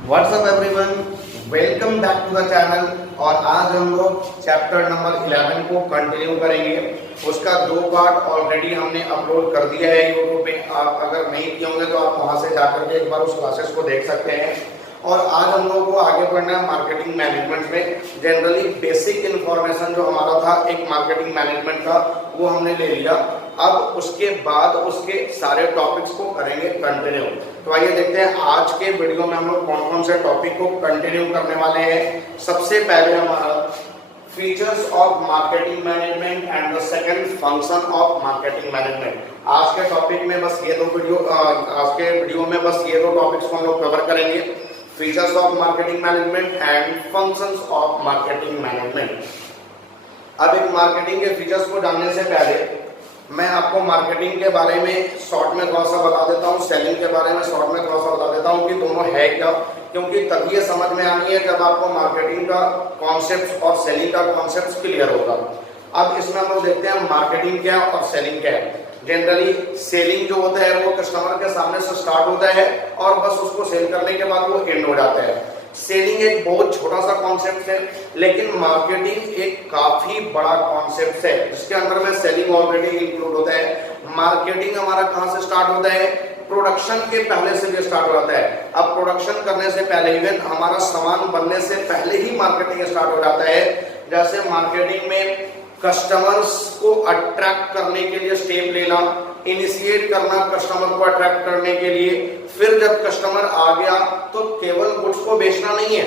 WhatsApp everyone, welcome back to the channel. और आज हम लोग चैप्टर नंबर 11 को कंटिन्यू करेंगे। उसका 2 पार्ट ऑलरेडी हमने अपलोड कर दिया है यूट्यूब पे। आप अगर नहीं किए होंगे तो आप वहां से जाकर के एक बार उस क्लासेस को देख सकते हैं। और आज हम लोगों को आगे बढ़ना है मार्केटिंग मैनेजमेंट में। जनरली बेसिक इन्फॉर्मेशन जो हमारा था एक मार्केटिंग मैनेजमेंट का, वो हमने ले लिया। अब उसके बाद उसके सारे टॉपिक्स को करेंगे कंटिन्यू। तो आइए देखते हैं आज के वीडियो में हम लोग कौन कौन से टॉपिक को कंटिन्यू करने वाले हैं। सबसे पहले हमारा features of marketing management and the second function of marketing management. आज के टॉपिक में बस ये दो वीडियो में बस ये दो टॉपिक्स को हम लोग कवर करेंगे, features of marketing management and functions of marketing management. अब एक मार्केटिंग के फीचर्स को जानने से पहले मैं आपको मार्केटिंग के बारे में शॉर्ट में थोड़ा सा बता देता हूँ, सेलिंग के बारे में शॉर्ट में थोड़ा सा बता देता हूँ कि दोनों है क्या। क्योंकि तब ये समझ में आनी है जब आपको मार्केटिंग का कॉन्सेप्ट और सेलिंग का कॉन्सेप्ट क्लियर होगा। अब इसमें हम लोग देखते हैं मार्केटिंग क्या और सेलिंग क्या है। जनरली सेलिंग जो होता है वो कस्टमर के सामने से स्टार्ट होता है और बस उसको सेल करने के बाद वो एंड हो जाता है। सेलिंग एक बहुत छोटा सा कॉन्सेप्ट है, लेकिन मार्केटिंग एक काफी बड़ा कॉन्सेप्ट है जिसके अंदर में सेलिंग ऑलरेडी इंक्लूड होता है। मार्केटिंग हमारा कहां से स्टार्ट होता है? प्रोडक्शन के पहले से भी स्टार्ट हो जाता है। अब प्रोडक्शन करने से पहले, इवन हमारा सामान बनने से पहले ही मार्केटिंग स्टार्ट हो जाता है। जैसे मार्केटिंग में कस्टमर्स को अट्रैक्ट करने के लिए स्टेप लेना, इनिशिएट करना कस्टमर को अट्रैक्ट करने के लिए। फिर जब कस्टमर आ गया तो केवल गुड्स को बेचना नहीं है,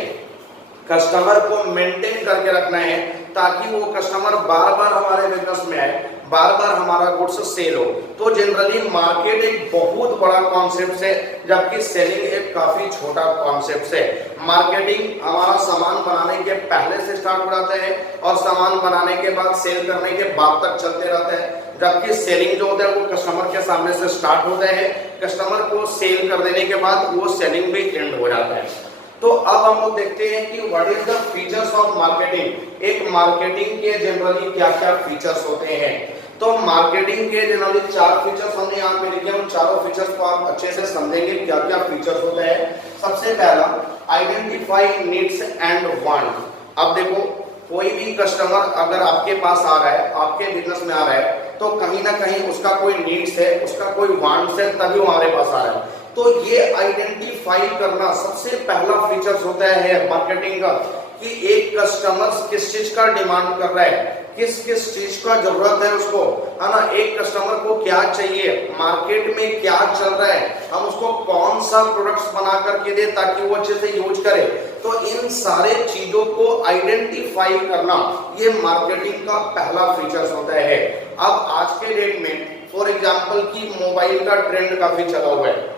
कस्टमर को मेंटेन करके रखना है ताकि वो कस्टमर बार बार हमारे बिजनेस में आए, बार बार हमारा गुड्स सेल हो। तो जनरली मार्केट एक बहुत बड़ा कॉन्सेप्ट है, जबकि सेलिंग एक काफी छोटा कॉन्सेप्ट है। मार्केटिंग हमारा सामान बनाने के पहले से स्टार्ट हो जाता है और सामान बनाने के बाद सेल करने के बाद तक चलते रहता है। जबकि सेलिंग जो होता है वो कस्टमर के सामने से स्टार्ट होता है, कस्टमर को सेल कर देने के बाद वो सेलिंग भी एंड हो जाता है। तो अब हम लोग देखते हैं कि what is the features of marketing. एक मार्केटिंग के जनरली क्या क्या फीचर्स होते हैं। तो मार्केटिंग के जनरली 4 फीचर्स हमने यहाँ पे लिखे। उन चारों फीचर्स को आप अच्छे से समझेंगे क्या क्या फीचर्स होते हैं। सबसे पहला, आइडेंटिफाई नीड्स एंड वांट। अब देखो, कोई भी कस्टमर अगर आपके पास आ रहा है, आपके बिजनेस में आ रहा है, तो कहीं ना कहीं उसका कोई नीड्स है, उसका कोई वांट्स है, तभी वो हमारे पास आ रहा है। तो ये आइडेंटिफाई करना सबसे पहला फीचर्स होता है मार्केटिंग का, कि एक कस्टमर किस चीज का डिमांड कर रहा है, किस किस चीज का जरूरत है उसको, है ना। एक कस्टमर को क्या चाहिए, मार्केट में क्या चल रहा है, हम उसको कौन सा प्रोडक्ट्स बना करके दे ताकि वो अच्छे से यूज करे। तो इन सारे चीजों को आइडेंटिफाई करना ये मार्केटिंग का पहला फीचर्स होता है। अब आज के डेट में फॉर एग्जांपल की मोबाइल का ट्रेंड काफी चला हुआ है,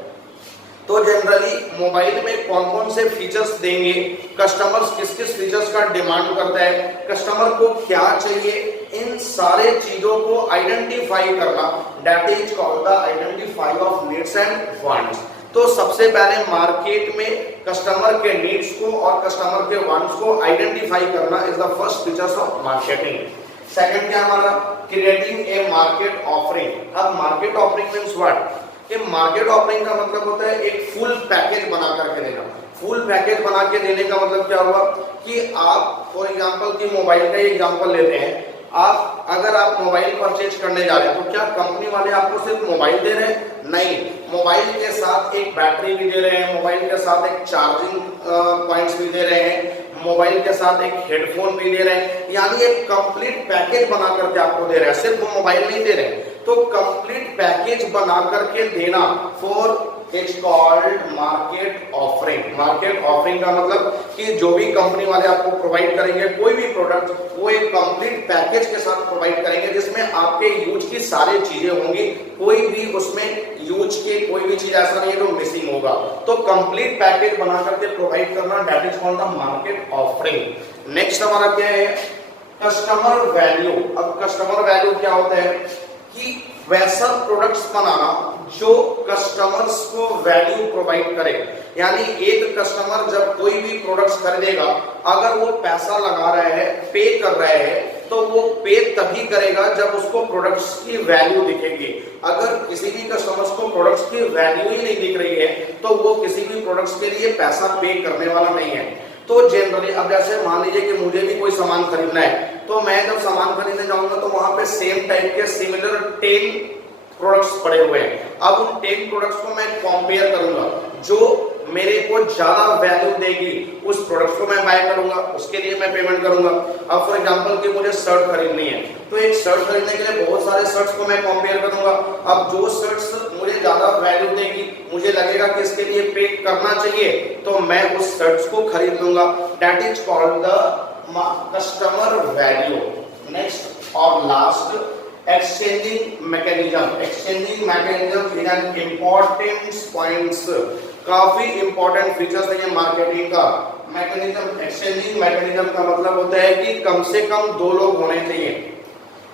तो जनरली मोबाइल में कौन कौन से फीचर्स देंगे, कस्टमर्स किस किस फीचर्स का डिमांड करता है, कस्टमर को क्या चाहिए, इन सारे चीजों को आइडेंटिफाई करना, that is called the identify of needs and wants. तो सबसे पहले मार्केट में कस्टमर के नीड्स को और कस्टमर के वांट्स को आइडेंटिफाई करना is the first features of marketing. Second क्या हमारा, क्रिएटिंग ए मार्केट ऑफरिंग। अब मार्केट ऑफरिंग मींस व्हाट, कि मार्केट ऑफरिंग का मतलब होता है एक फुल पैकेज बना करके देना। फुल पैकेज बना के देने का मतलब क्या हुआ कि आप फॉर एग्जांपल की मोबाइल का एग्जांपल लेते हैं। आप अगर आप मोबाइल परचेज करने जा रहे हैं तो क्या कंपनी वाले आपको सिर्फ मोबाइल दे रहे हैं? नहीं, मोबाइल के साथ एक बैटरी भी दे रहे हैं, मोबाइल के साथ एक चार्जिंग पॉइंट्स भी दे रहे हैं, मोबाइल के साथ एक हेडफोन भी दे रहे हैं। यानी एक कंप्लीट पैकेज बना करके आपको दे रहे हैं, सिर्फ मोबाइल नहीं दे रहे हैं। तो कंप्लीट पैकेज बना करके देना for its called market offering. Market offering का मतलब कि जो भी कंपनी वाले आपको प्रोवाइड करेंगे कोई भी प्रोडक्ट, वो एक कंप्लीट पैकेज के साथ प्रोवाइड करेंगे जिसमें आपके यूज की सारी चीजें होंगी, कोई भी उसमें यूज के कोई भी चीज ऐसा नहीं है जो मिसिंग होगा। तो कंप्लीट पैकेज बना करके प्रोवाइड करना, that is called the market offering. Next हमारा क्या है, कस्टमर वैल्यू। अब कस्टमर वैल्यू क्या होता है कि वैसा प्रोडक्ट्स बनाना जो कस्टमर्स को वैल्यू प्रोवाइड करे। यानी एक कस्टमर जब कोई भी प्रोडक्ट्स खरीदेगा, अगर वो पैसा लगा रहा है, पे कर रहा है, तो वो पे तभी करेगा जब उसको प्रोडक्ट्स की वैल्यू दिखेगी। अगर किसी भी कस्टमर्स को प्रोडक्ट्स की वैल्यू ही नहीं दिख रही है तो वो किसी भी प्रोडक्ट्स के लिए पैसा पे करने वाला नहीं है। तो जनरली अब जैसे मान लीजिए कि मुझे भी कोई सामान खरीदना है, तो मैं जब सामान खरीदने जाऊंगा तो वहां पे सेम टाइप के सिमिलर 10 प्रोडक्ट्स पड़े हुए हैं। अब उन 10 प्रोडक्ट्स को मैं कंपेयर करूंगा, जो मेरे को ज्यादा वैल्यू देगी उस प्रोडक्ट को मैं बाय करूंगा, उसके लिए मैं पेमेंट करूंगा। अब फॉर एग्जांपल कि मुझे शर्ट खरीदनी है, तो एक शर्ट खरीदने के लिए बहुत सारे शर्ट्स को मैं कंपेयर करूंगा। अब जो शर्ट्स मुझे ज्यादा वैल्यू देगी, मुझे लगेगा कि इसके लिए पे करना चाहिए, तो मैं उस शर्ट्स को खरीद लूंगा। That is called the customer value. Next और last, exchanging mechanism. Exchanging mechanism is an important points, काफी इंपॉर्टेंट फीचर्स है ये मार्केटिंग का। मैकेनिज्म, एक्सचेंजिंग मैकेनिज्म का मतलब होता है कि कम से कम 2 लोग होने चाहिए।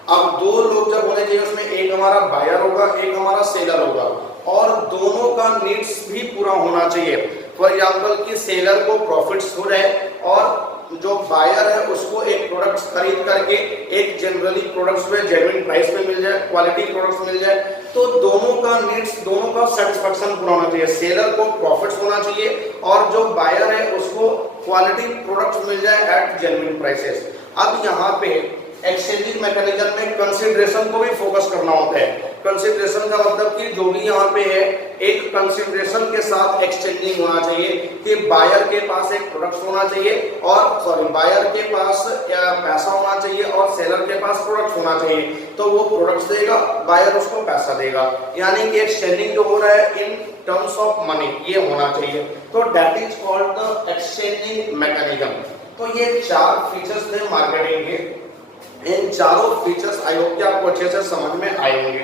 अब 2 लोग जब होने चाहिए, उसमें एक हमारा बायर होगा, एक हमारा सेलर होगा, और दोनों का नीड्स भी पूरा होना चाहिए। फॉर एग्जाम्पल कि सेलर को प्रॉफिट्स हो जाए और जो बायर है उसको एक प्रोडक्ट्स खरीद करके एक जनरली प्रोडक्ट्स में जेन्युइन प्राइस पे मिल जाए, क्वालिटी प्रोडक्ट्स मिल जाए, तो दोनों का नीड्स, दोनों का सेटिस्फेक्शन पूरा होना चाहिए। सेलर को प्रॉफिट्स होना चाहिए और जो बायर है उसको क्वालिटी प्रोडक्ट्स मिल जाए एट जेन्युइन प्राइसेस। अब यहाँ पे एक्सचेंजिंग मैकेनिज्म में कंसिडरेशन को भी फोकस करना होता है। कंसिडरेशन का मतलब कि जो भी यहाँ पे है, एक कंसिडरेशन के साथ एक्सचेंजिंग होना चाहिए कि बायर के पास एक प्रोडक्ट होना चाहिए और बायर के पास पैसा होना चाहिए और सेलर के पास प्रोडक्ट होना चाहिए। तो वो प्रोडक्ट्स देगा, बायर उसको पैसा देगा, यानी कि एक्सचेंजिंग जो हो रहा है इन टर्म्स ऑफ मनी, ये होना चाहिए। तो that is called the exchanging mechanism. तो ये 4 फीचर्स थे मार्केटिंग के। इन चारों फीचर्स आई होप कि आपको अच्छे से समझ में आए होंगे।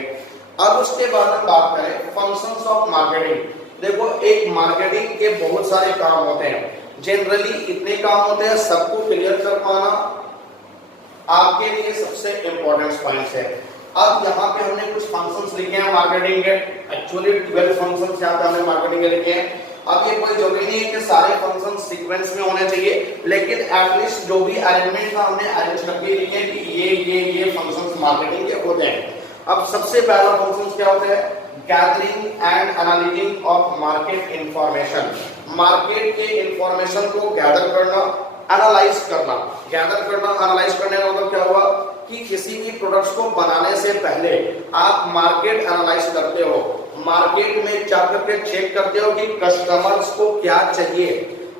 अब उसके बाद हम बात करें फंक्शंस ऑफ मार्केटिंग। देखो, एक मार्केटिंग के बहुत सारे काम होते हैं, जनरली इतने काम होते हैं, सबको क्लियर कर पाना आपके लिए सबसे इंपॉर्टेंट पॉइंट्स है। अब यहाँ पे हमने कुछ फंक्शंस लिखे हैं मार्केटिंग के, एक्चुअली 12 फंक्शंस यहाँ पे हमने मार्केटिंग के लिखे हैं। अब ये कोई जरूरी नहीं है कि सारे फंक्शन सीक्वेंस में होने चाहिए, लेकिन एटलीस्ट जो भी अरेंजमेंट था हमने अरेंज करके लिखे कि ये फंक्शंस मार्केटिंग के होते हैं। अब सबसे पहला फंक्शन क्या होता है? Gathering and analysing of market information. Market के इंफॉर्मेशन को गैदर करना, एनालाइज करना। गैदर करना, एनालाइज करने का मतलब क्या हुआ कि किसी भी प्रोडक्ट्स को बनाने से पहले आप मार्केट एनालाइज करते हो, मार्केट में जाकर के चेक करते हो कि कस्टमर्स को क्या चाहिए,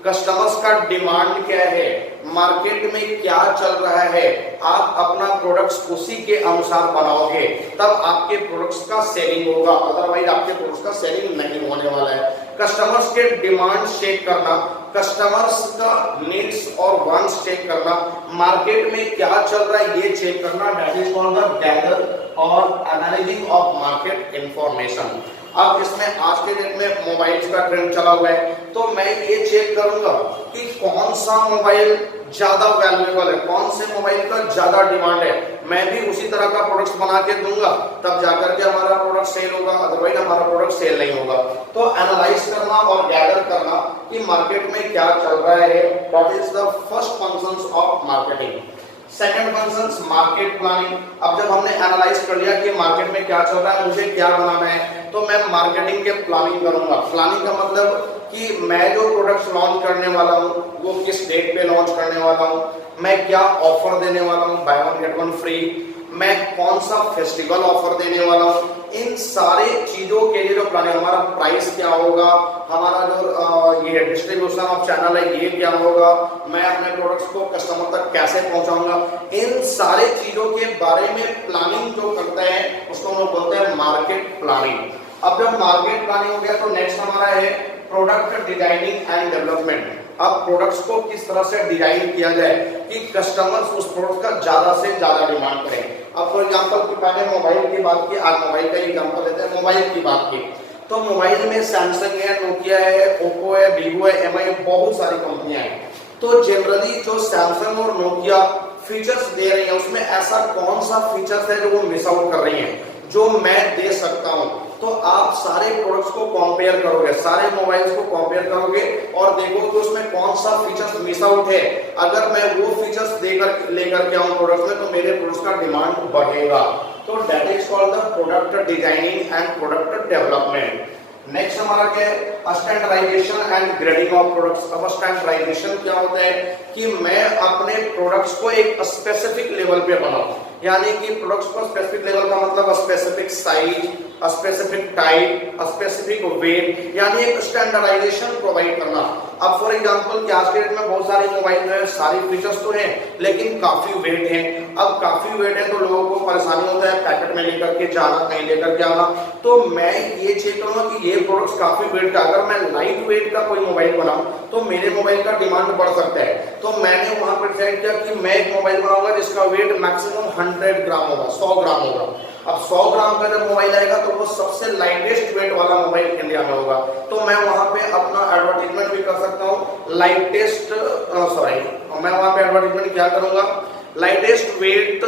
कस्टमर्स का डिमांड क्या है, मार्केट में क्या चल रहा है। आप अपना प्रोडक्ट्स उसी के अनुसार बनाओगे, तब आपके प्रोडक्ट्स का सेलिंग होगा, अदरवाइज आपके प्रोडक्ट्स का सेलिंग नहीं होने वाला है। कस्टमर्स के डिमांड चेक करना, कस्टमर्स का नीड्स और वांट्स चेक करना, मार्केट में क्या चल रहा है ये चेक करना, that is called the gather और एनालाइजिंग ऑफ मार्केट इंफॉर्मेशन। अब इसमें आज के डेट में मोबाइल्स का ट्रेंड चला हुआ है, तो मैं ये चेक करूंगा कि कौन सा मोबाइल ज्यादा वैल्यूएबल है, कौन से मोबाइल का ज्यादा डिमांड है, मैं भी उसी तरह का प्रोडक्ट्स बना के दूंगा, तब जाकर के हमारा प्रोडक्ट सेल होगा, अदरवाइज हमारा प्रोडक्ट सेल नहीं होगा। तो एनालाइज करना और गैदर करना कि मार्केट में क्या चल रहा है, that is the first functions of marketing. Second functions market planning. अब जब हमने एनालाइज कर लिया कि मार्केट में क्या चल रहा है, मुझे क्या बनाना है, तो मैं मार्केटिंग के प्लानिंग करूंगा। प्लानिंग का मतलब कि मैं जो प्रोडक्ट्स लॉन्च करने वाला हूँ वो किस डेट पे लॉन्च करने वाला हूँ, मैं क्या ऑफर देने वाला हूँ, by one get one free, मैं कौन सा फेस्टिवल ऑफर देने वाला हूँ, इन सारे चीजों के लिए जो प्लानिंग, हमारा प्राइस क्या होगा, हमारा जो ये डिस्ट्रीब्यूशन ऑफ चैनल है ये क्या होगा, मैं अपने प्रोडक्ट्स को कस्टमर तक कैसे पहुंचाऊंगा, इन सारे चीजों के बारे में प्लानिंग जो करते हैं उसको हम लोग बोलते हैं मार्केट प्लानिंग। अब जब मार्केट प्लानिंग हो गया तो नेक्स्ट हमारा है प्रोडक्ट डिजाइनिंग एंड डेवलपमेंट। अब प्रोडक्ट्स को किस तरह से डिजाइन किया जाए कि कस्टमर्स उस प्रोडक्ट का ज्यादा से ज्यादा डिमांड करें। अब फॉर एग्जांपल कि पहले मोबाइल की बात की, आज मोबाइल का एग्जांपल लेते हैं। मोबाइल की बात की तो मोबाइल में सैमसंग है, नोकिया है, ओप्पो है, वीवो है, एमआई, बहुत सारी कंपनियां हैं। तो जनरली जो सैमसंग और नोकिया फीचर्स दे रही है उसमें ऐसा कौन सा फीचर्स है जो वो मिस आउट कर रही है, जो मैं दे सकता हूँ, तो आप सारे प्रोडक्ट्स को कंपेयर करोगे, सारे मोबाइल्स को कंपेयर करोगे और देखो कि उसमें कौन सा फीचर्स मिस आउट है। अगर मैं वो फीचर्स लेकर के आऊं प्रोडक्ट्स में तो मेरे प्रोडक्ट्स का डिमांड बढ़ेगा। तो that is called the product designing and product development. Next हमारा क्या है, standardisation and grading of products. अब स्टैंडर्डाइजेशन क्या होता है कि मैं अपने प्रोडक्ट्स को एक स्पेसिफिक लेवल पे बनाऊं, यानी कि प्रोडक्ट्स को स्पेसिफिक लेवल का मतलब specific size, specific type, specific weight, यानी एक स्टैंडर्डाइजेशन प्रोवाइड करना। अब फॉर एग्जांपल कि आज के डेट में बहुत सारे मोबाइल जो है सारी फीचर्स तो हैं लेकिन काफी वेट है। अब काफी वेट है तो लोगों को परेशानी होता है पैकेट में लेकर के जाना, कहीं लेकर के आना। तो मैं ये चेक करूंगा कि ये प्रोडक्ट्स काफी वेट का, अगर मैं लाइट वेट का कोई मोबाइल बनाऊं तो मेरे मोबाइल का डिमांड बढ़ सकता है। तो मैंने वहां पर डिसाइड किया कि मैं एक मोबाइल बनाऊंगा जिसका वेट मैक्सिमम 100 ग्राम होगा, 100 ग्राम होगा। अब 100 ग्राम का जब मोबाइल आएगा तो वो सबसे लाइटेस्ट वेट वाला मोबाइल इंडिया में होगा। तो मैं वहां पे अपना एडवर्टाइजमेंट भी कर सकता हूँ लाइटेस्ट, मैं वहां पे एडवर्टाइजमेंट क्या करूंगा, lightest weight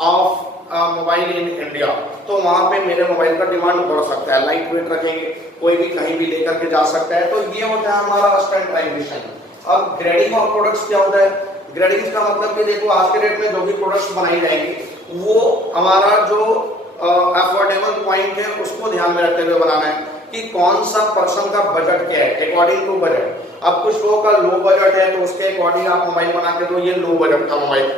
of mobile in India. तो वहां पे मेरे मोबाइल का डिमांड बढ़ सकता है, लाइट वेट रखेंगे, कोई भी कहीं भी लेकर के जा सकता है। तो ये होता है हमारा स्टैंडर्डाइजेशन। अब ग्रेडिंग ऑफ प्रोडक्ट्स क्या होता है, ग्रेडिंग का मतलब कि देखो आज के डेट में जो भी प्रोडक्ट्स बनाई जाएंगी वो हमारा जो अफोर्डेबल पॉइंट है उसको ध्यान में रखते हुए बनाना है कि कौन सा पर्सन का बजट क्या है, अकॉर्डिंग टू बजट। अब कुछ लोगों का लो बजट है तो उसके अकॉर्डिंग आप मोबाइल बना के दो, ये लो बजट का मोबाइल।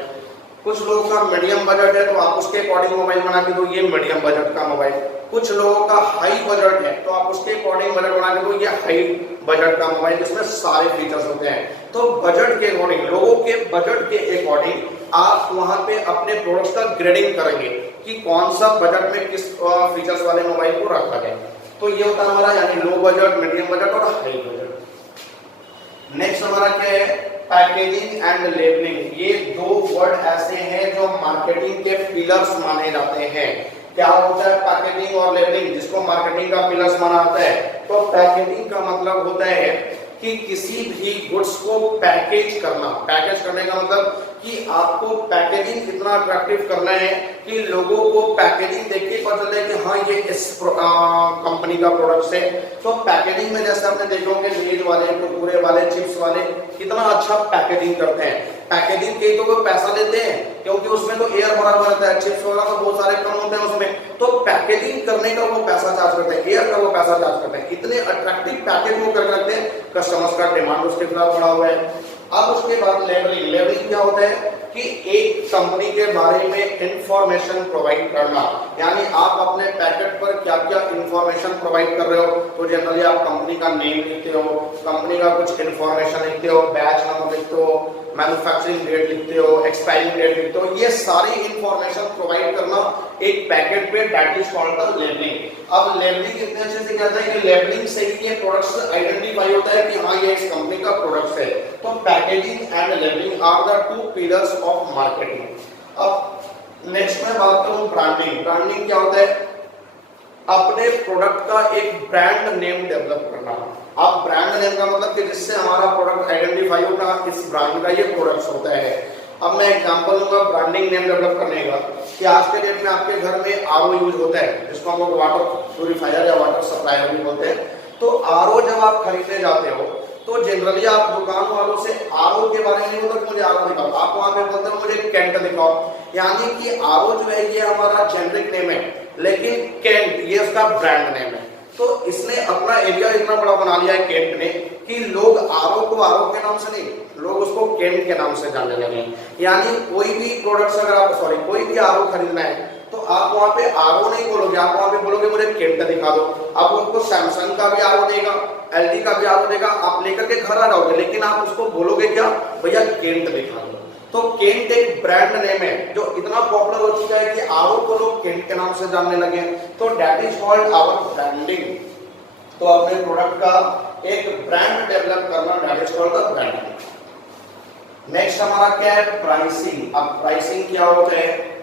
कुछ लोगों का मीडियम बजट है तो आप उसके अकॉर्डिंग मोबाइल बना के दो, ये मीडियम बजट का मोबाइल। कुछ लोगों का हाई बजट है तो आप उसके अकॉर्डिंग बजट बना के दो, ये हाई बजट का मोबाइल जिसमें सारे फीचर्स होते हैं। तो बजट के अकॉर्डिंग, लोगों के बजट के अकॉर्डिंग आप वहां पे अपने प्रोडक्ट्स का ग्रेडिंग करेंगे कि कौन सा बजट में किस फीचर्स वाले मोबाइल को रखा जाए। तो ये होता है हमारा यानी लो बजट, मीडियम बजट और हाई बजट। नेक्स्ट हमारा क्या है, पैकेजिंग एंड लेबलिंग। ये दो वर्ड ऐसे हैं जो मार्केटिंग के पिलर्स माने जाते हैं। क्या होता है पैकेजिंग और लेबलिंग, जिसको मार्केटिंग का पिलर्स माना जाता है। तो पैकेजिंग का मतलब होता है कि किसी भी गुड्स को पैकेज करना। पैकेज करने का मतलब कि आपको पैकेजिंग इतना अट्रैक्टिव करना है कि लोगों को पैकेजिंग देख के पता चले कि हाँ ये इस कंपनी का प्रोडक्ट है। तो पैकेजिंग में जैसे आपने देखा होंगे लेज वाले, कुरकुरे वाले, चिप्स वाले कितना अच्छा पैकेजिंग करते हैं। पैकेजिंग के तो वो पैसा लेते हैं क्योंकि उसमें तो एयर भरा हुआ रहता है, चिप्स वगैरह तो बहुत सारे कम होते हैं उसमें। तो पैकेजिंग करने का वो पैसा चार्ज करते हैं, एयर का वो पैसा चार्ज करते हैं। इतने अट्रैक्टिव पैकेज वो कर रखते हैं, कस्टमर्स का डिमांड उसके खिलाफ बढ़ा हुआ है। अब उसके बाद लेबलिंग। लेबलिंग क्या होता है कि एक कंपनी के बारे में इंफॉर्मेशन प्रोवाइड करना, यानी आप अपने पैकेट पर क्या क्या इंफॉर्मेशन प्रोवाइड कर रहे हो। तो जनरली आप कंपनी का नेम लिखते हो, कंपनी का कुछ इंफॉर्मेशन लिखते हो, बैच नंबर लिखते हो, मैन्युफैक्चरिंग डेट लिखते हो, एक्सपायरिंग डेट लिखते हो। ये सारी इंफॉर्मेशन प्रोवाइड करना एक पैकेट पे, that is called the labelling. अब लेबलिंग इतने अच्छे से कहते हैं कि लेबलिंग से ही ये प्रोडक्ट्स आइडेंटिफाई होता है कि हाँ ये इस कंपनी का प्रोडक्ट है। तो packaging and labelling are the two pillars of marketing. अब नेक्स्ट में बात करूं ब्रांडिंग। ब्रांडिंग क्या होता है, अपने प्रोडक्ट का एक ब्रांड नेम डेवलप करना। अब ब्रांड नेम का मतलब कि जिससे हमारा प्रोडक्ट आइडेंटिफाई होगा, इस ब्रांड का ये प्रोडक्ट होता है। अब मैं एग्जांपल दूंगा ब्रांडिंग नेम डेवलप करने का कि आज के डेट में आपके घर में आरओ यूज होता है, जिसको हम लोग वाटर प्यूरिफायर या वाटर सप्लायर भी बोलते हैं। तो आरओ जब आप खरीदने जाते हो तो जनरली आप दुकान वालों से आरओ के बारे में नहीं बोलते मुझे आरओ दिखाओ, आप वहां पे बोलते हो मुझे कैंट दिखाओ। यानी कि आरओ जो है ये हमारा जेनरिक नेम है, लेकिन कैंट ये उसका ब्रांड नेम है। तो इसने अपना एरिया इतना बड़ा बना लिया है कैंट ने कि लोग आरओ को आरओ के नाम से नहीं, लोग उसको कैंट के नाम से जानने लगे। यानी कोई भी प्रोडक्ट्स अगर आप कोई भी आरओ खरीदना है तो आप वहां पे आरओ नहीं बोलोगे, आप वहां पे बोलोगे मुझे कैंट दिखा दो। अब उनको सैमसंग का भी आरओ देगा, एलजी का भी आरओ देगा, आप लेकर के घर आ जाओगे, लेकिन आप उसको बोलोगे क्या, भैया कैंट दिखा दो। तो केंट एक ब्रांड नेम है जो इतना पॉपुलर हो चुका है कि आरओ को लोग केंट के नाम से जानने लगे। तो that is called our branding. तो अपने प्रोडक्ट का एक ब्रांड डेवलप करना, that is called the branding. Next हमारा क्या है, प्राइसिंग। अब प्राइसिंग क्या होता है,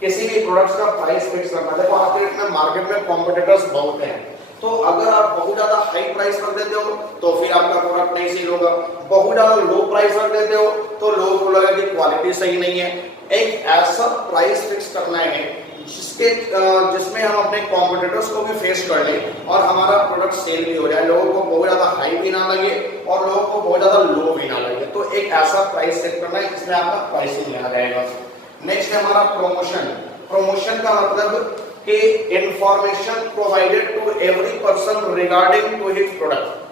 किसी भी प्रोडक्ट्स का प्राइस फिक्स करना। देखो आज के डेट में मार्केट में कॉम्पिटिटर्स बहुत हैं, तो अगर आप बहुत ज्यादा हाई प्राइस रख देते हो तो फिर आपका प्रोडक्ट नहीं सेल होगा। बहुत ज्यादा लो प्राइस रख देते हो तो लोगों को लगेगा कि क्वालिटी सही नहीं है। एक ऐसा प्राइस फिक्स करना है जिसमें हम अपने कॉम्पिटिटर्स को भी फेस कर लें और हमारा प्रोडक्ट सेल भी हो जाए, लोगों को बहुत ज्यादा हाई भी ना लगे और लोगों को बहुत ज्यादा लो भी ना लगे। तो एक ऐसा प्राइस सेट करना है जिसमें आपका प्राइसिंग आ जाएगा। नेक्स्ट है हमारा प्रमोशन। प्रमोशन का मतलब कि information provided to every person regarding to his product.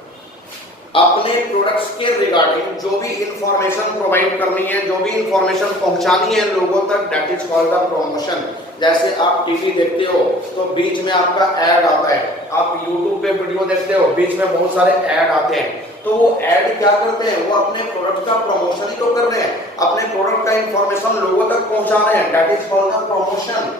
अपने प्रोडक्ट्स के रिगार्डिंग जो भी इंफॉर्मेशन प्रोवाइड करनी है, जो भी इंफॉर्मेशन पहुंचानी है लोगों तक, that is called the promotion. जैसे आप टीवी देखते हो तो बीच में आपका ऐड आता है, आप यूट्यूब पे वीडियो देखते हो बीच में बहुत सारे ऐड आते हैं, तो वो ऐड क्या करते हैं, वो अपने प्रोडक्ट का प्रमोशन ही तो कर रहे हैं, अपने प्रोडक्ट का इंफॉर्मेशन लोगों तक पहुंचा रहे हैं, that is called the promotion.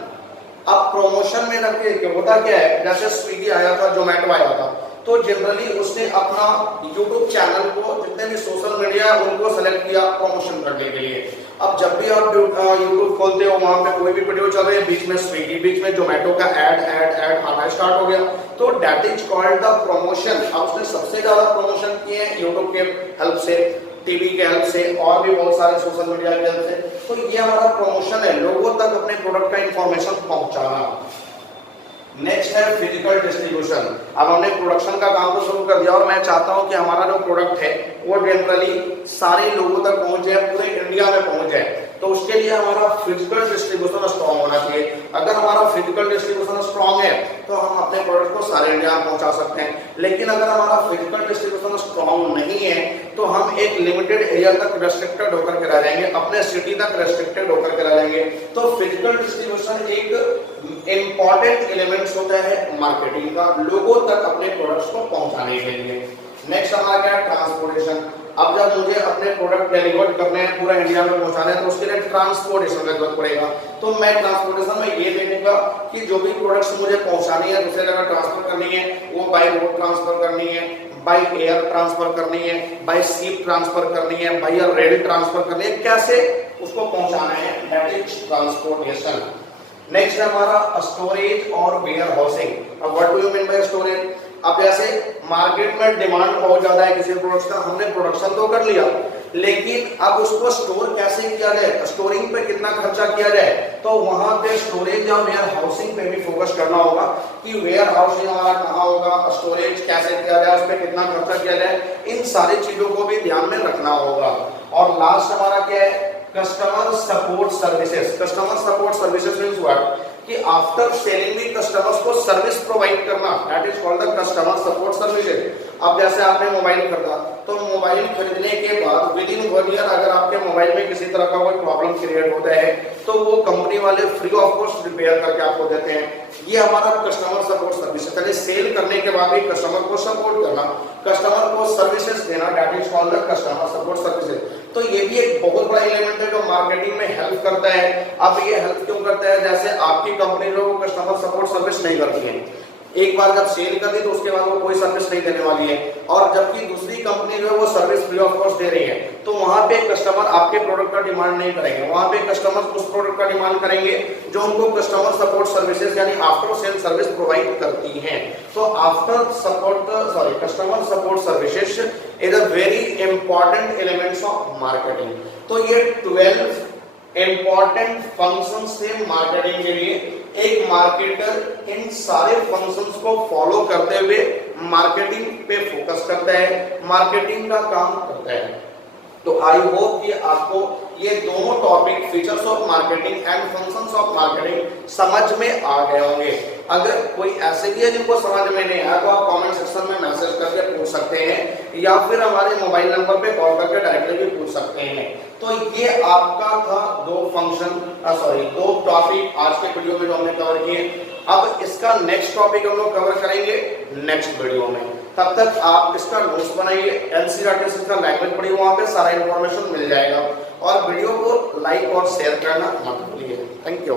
अब प्रमोशन में रखिए होता क्या है, जैसे स्विगी आया था, जोमेटो आया था, तो जनरली उसने अपना YouTube चैनल को, जितने भी सोशल मीडिया है उनको सेलेक्ट किया प्रमोशन करने के लिए। अब जब भी आप YouTube खोलते हो वहां पे कोई भी वीडियो चल रही है, बीच में स्विगी, बीच में जोमेटो का ऐड आना स्टार्ट हो गया, तो that is called the promotion. अब उसने सबसे ज्यादा प्रमोशन किए हैं YouTube के हेल्प से, टीवी के हेल्प से और भी बहुत सारे सोशल मीडिया के हेल्प से। तो ये हमारा प्रमोशन है, लोगों तक अपने प्रोडक्ट का इंफॉर्मेशन पहुंचाना। नेक्स्ट है फिजिकल डिस्ट्रीब्यूशन। अब हमने प्रोडक्शन का काम तो शुरू कर दिया और मैं चाहता हूं कि हमारा जो प्रोडक्ट है वो जनरली सारे लोगों तक पहुंच जाए, पूरे इंडिया में पहुंच जाए। तो उसके लिए हमारा फिजिकल डिस्ट्रीब्यूशन स्ट्रांग होना चाहिए। अगर हमारा फिजिकल डिस्ट्रीब्यूशन स्ट्रांग है तो हम अपने प्रोडक्ट को सारे इंडिया में पहुंचा सकते हैं। लेकिन अगर हमारा फिजिकल डिस्ट्रीब्यूशन स्ट्रांग नहीं है तो हम एक लिमिटेड एरिया तक रेस्ट्रिक्टेड होकर के रह जाएंगे, अपने सिटी तक रेस्ट्रिक्टेड होकर के रह जाएंगे। तो फिजिकल डिस्ट्रीब्यूशन एक इंपॉर्टेंट एलिमेंट्स होता है मार्केटिंग का, लोगों तक अपने प्रोडक्ट्स को पहुंचाने के लिए। नेक्स्ट हमारा क्या है, ट्रांसपोर्टेशन। अब जब मुझे अपने प्रोडक्ट डिलीवर करने हैं, पूरा इंडिया में पहुंचाने हैं, तो उसके लिए ट्रांसपोर्टेशन की जरूरत पड़ेगा। तो मैं ट्रांसपोर्टेशन में ये देखूंगा कि जो भी प्रोडक्ट्स मुझे पहुंचानी है, दूसरे जगह ट्रांसफर करनी है, वो बाय रोड ट्रांसफर करनी है, बाय एयर ट्रांसफर करनी है, बाय सी ट्रांसफर करनी है, बाय रेल ट्रांसफर करनी है, कैसे उसको पहुंचाना है, दैट इज ट्रांसपोर्टेशन। नेक्स्ट है हमारा स्टोरेज और वेयर हाउसिंग। अब what do you mean by storage? अब जैसे मार्केट में डिमांड बहुत ज्यादा है किसी प्रोडक्ट का, हमने प्रोडक्शन तो कर लिया, लेकिन अब उसको स्टोर कैसे किया जाए, स्टोरिंग पे कितना खर्चा किया जाए, तो वहां पे स्टोरेज या वेयर हाउसिंग पे भी फोकस करना होगा कि वेयर हाउसिंग हमारा कहाँ होगा, स्टोरेज कैसे किया जाए, उस पर कितना खर्चा किया जाए, इन सारी चीजों को भी ध्यान में रखना होगा। और लास्ट हमारा क्या है, customer support services. Customer support services means what, कि आफ्टर सेलिंग भी कस्टमर्स को सर्विस प्रोवाइड करना, that is called the customer support services. अब जैसे आपने मोबाइल खरीदा, तो मोबाइल खरीदने के बाद विद इन 1 ईयर अगर आपके मोबाइल में किसी तरह का कोई प्रॉब्लम क्रिएट होता है तो वो कंपनी वाले फ्री ऑफ कॉस्ट रिपेयर करके आपको देते हैं। ये हमारा कस्टमर सपोर्ट सर्विस है। सेल करने के बाद भी कस्टमर को सपोर्ट करना, कस्टमर को सर्विसेज देना, that is called the customer support services. तो ये भी एक बहुत बड़ा एलिमेंट है जो मार्केटिंग में हेल्प करता है। अब ये हेल्प क्यों करता है, जैसे आपकी कंपनी जो कस्टमर सपोर्ट सर्विस नहीं करती है, एक बार जब सेल कर दी तो उसके बाद वो कोई सर्विस नहीं देने वाली है, और जबकि दूसरी कंपनी जो है वो सर्विस फ्री ऑफ कॉस्ट दे रही है, तो वहां पे कस्टमर आपके प्रोडक्ट का डिमांड नहीं करेंगे, वहां पे कस्टमर उस प्रोडक्ट का डिमांड करेंगे जो उनको कस्टमर सपोर्ट सर्विसेज यानी आफ्टर सेल सर्विस प्रोवाइड करती हैं। तो customer support services is a very important elements of marketing. तो ये 12 इंपॉर्टेंट फंक्शंस थे मार्केटिंग के लिए। एक मार्केटर इन सारे फंक्शंस को फॉलो करते हुए मार्केटिंग पे फोकस करता है, मार्केटिंग का काम करता है। तो आई होप कि आपको ये दोनों topic, features of marketing and functions of marketing, समझ में आ गए होंगे। अगर कोई ऐसे भी है जिनको समझ में नहीं आया तो आप कमेंट सेक्शन में मैसेज करके पूछ सकते हैं या फिर हमारे मोबाइल नंबर पे कॉल करके डायरेक्टली भी पूछ सकते हैं। तो ये आपका था दो टॉपिक आज के वीडियो में जो हमने कवर किए। अब इसका नेक्स्ट टॉपिक हम लोग कवर करेंगे नेक्स्ट वीडियो में। तब तक आप इसका नोट्स बनाइए, एनसीईआरटी से इसका लैंग्वेज पढ़िए, वहां पे सारा इंफॉर्मेशन मिल जाएगा। और वीडियो को लाइक और शेयर करना मत भूलिए। Thank you.